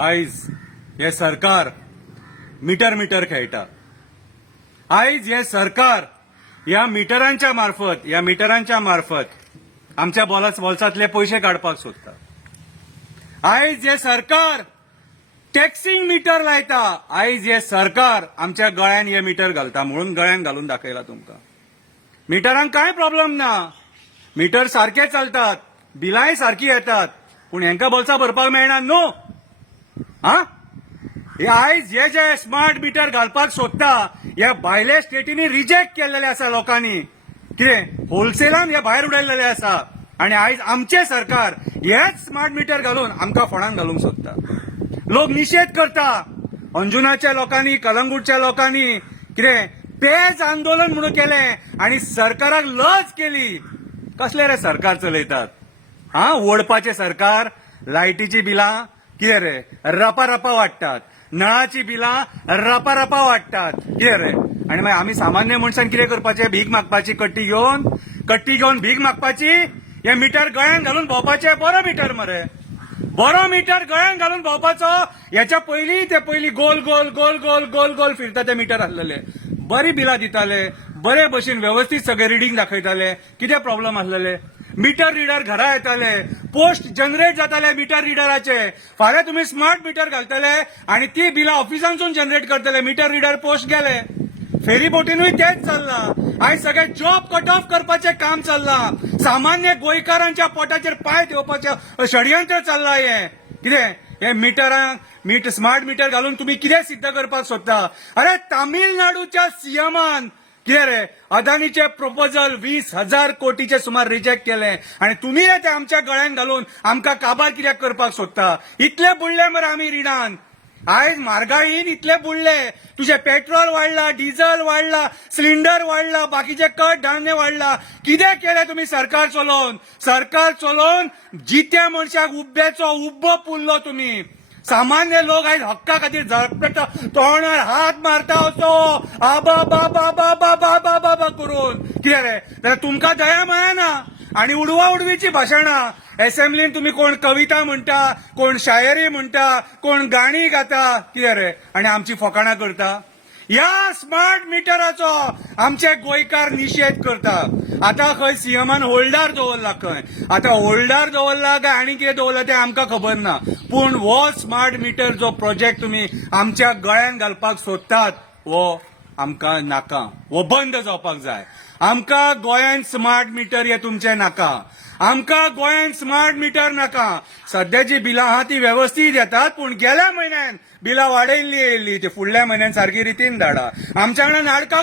आयज हे सरकार मीटर खेळटा। आयज हे सरकार या मिटरांच्या मार्फत आमच्या बोल्सांतले पयशे काडपाक सोदता। आयज हे सरकार टॅक्सिंग मीटर लायता। आयज हे सरकार आमच्या गळ्यान हे मीटर घालता म्हणून गळ्यान घालून दाखयला तुमकां। मिटरांक कांय प्रॉब्लेम ना, मीटर सारखे चलतात, बिलांय सारखी येतात, पूण हेंकां बोल्सां भरपाक मेळना न्हू। हे आयज हे जे स्मार्ट मीटर घालपाक सोदता हे भायले स्टेटींनी रिजेक्ट केल्लेले आसा लोकांनी, कितें होलसेलान हे भायर उडयल्लेले आसा आनी आयज आमचे सरकार हेच स्मार्ट मीटर घालून आमकां फोंडांत घालूंक सोदता। लोक निशेध करता, अंजुनाच्या लोकांनी, कलंगूटच्या लोकांनी कितें पेज आंदोलन म्हणून केलें आनी सरकाराक लज केली। कसले रे सरकार चलयतात? ओडपाचे सरकार, लायटीची बिलां कितें रे रपा वाडटात, नळाची बिलां रपा वाडटात, कितें रे? आनी मागीर आमी सामान्य मनशान कितें करपाचें? भीक मागपाची कट्टी घेवन भीक मागपाची? हे मीटर गळ्यान घालून भोंवपाचें? बरो मीटर मरे, बरो मीटर गळ्यान घालून भोंवपाचो। हेच्या पयलीं गोल फिरता ते मीटर आसलेले, बरी बिलां दिताले, बरे भशेन व्यवस्थीत सगळे रिडींग दाखयताले। कितें प्रॉब्लेम आसलेले? मीटर रिडर घरा येताले, पोस्ट जनरेट जाताले मीटर रिडराचे। फाल्यां तुमी स्मार्ट मीटर घालतले आनी ती बिलां ऑफिसांतसून जनरेट करतले, मीटर रिडर पोस्ट गेले। फेरी बोटीनूय तेच चल्लां। आयज सगळे जॉब कट ऑफ करपाचें काम चल्लां। सामान्य गोंयकारांच्या पोटाचेर पांय ठेवपाचें षडयंत्र चल्लां। हे कितें? हे स्मार्ट मीटर घालून तुम्ही कितें सिद्ध करपाक सोदता? अरे तामिळनाडूच्या सीएमान कितें रे अदानीचे प्रपोजल 20,000 कोटीचे सुमार रिजेक्ट केले आणि तुम्ही ते आमच्या गळ्यान घालून आमकां काबार कित्याक करपाक सोदता? इतले बुडले मरे आमी रिणान। आयज म्हारगायेन इतले बुडले, तुझे पेट्रोल वाडला, डिझल वाडला, सिलिंडर वाडला, बाकीचे कडधान्य वाडला। कितें केले तुम्ही सरकार चलोवन जित्या मनशाक उब्बो पुरलो तुम्ही। सामान्य लोक आयज हक्का खातीर झळपता, तोंडार हात मारता असो आबा बाबा बाबा बाबा बाबा करून। कितें रे? जाल्यार तुमकां दया मेळना आनी उडवाउडवीची भाशणां। असेंब्लीन तुम्ही कोण कविता म्हणटा, कोण शायरी म्हणटा, कोण गाणी गाता, कितें रे? आनी आमची फकाणां करता। ह्या स्मार्ट मिटराचो आमचे गोंयकार निशेध करता। आता खंय सीएमान होल्डार दवरला, खंय आता होल्डार दवरला काय आनी कितें दवरला तें आमकां खबर ना, पूण हो स्मार्ट मीटर जो प्रोजेक्ट तुम्ही आमच्या गळ्यान घालपाक सोदतात हो आमकां नाका, हो बंद जावपाक जाय। आमकां गोंयान स्मार्ट मीटर हे तुमचे नाका, आमकां गोंयान स्मार्ट मीटर नाका। सध्याची बिलां आहा ती व्यवस्थीत येतात, पूण गेल्या म्हयन्यान बिलां वाडयल्ली येयल्ली, ती फुडल्या म्हयन्यान सारकी रितीन धाडा। आमच्या वांगडा नाटकां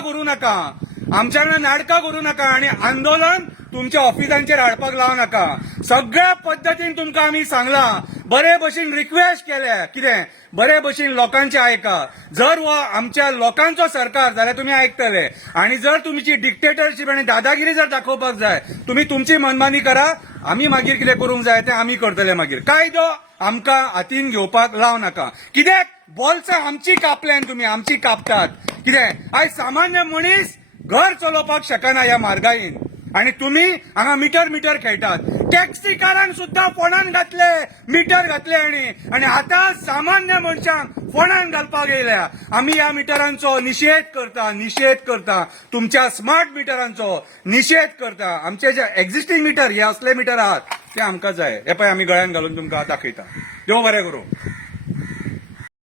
करूं नाका आनी आंदोलन तुमच्या ऑफिसांचेर हाडपाक लावं नाका। सगळ्या पद्दतीन तुमकां आमी सांगलां, बरे भशेन रिक्वेस्ट केल्या, कितें बरे भशेन लोकांचे आयका। जर हो आमच्या लोकांचो सरकार जाल्यार तुमी आयकतले, आनी जर तुमची डिक्टेटरशीप आनी दादागिरी जर दाखोवपाक जाय तुमी तुमची मनमानी करा, आमी मागीर कितें करूंक जाय तें आमी करतले। मागीर कायदो आमकां हातीन घेवपाक लाव नाका। कित्याक बोल्सां आमची कापल्यान तुमी आमची कापतात। कितें आयज सामान्य मनीस घर चलोवपाक शकना ह्या म्हारगायेन, आणि तुम्ही हांगा मीटर खेळटात। टॅक्सीकारांक सुद्धा फोंडान घातले, मीटर घातले आणि आता सामान्य मनशांक फोंडान घालपाक येयल्या। आमी ह्या मिटरांचो निशेध करता, तुमच्या स्मार्ट मिटरांचो निशेध करता। आमचे जे एक्झिस्टिंग मीटर हे असले मीटर आहात ते आमकां जाय। हे पळय आमी गळ्यान घालून तुमकां दाखयता। देव बरें करूं।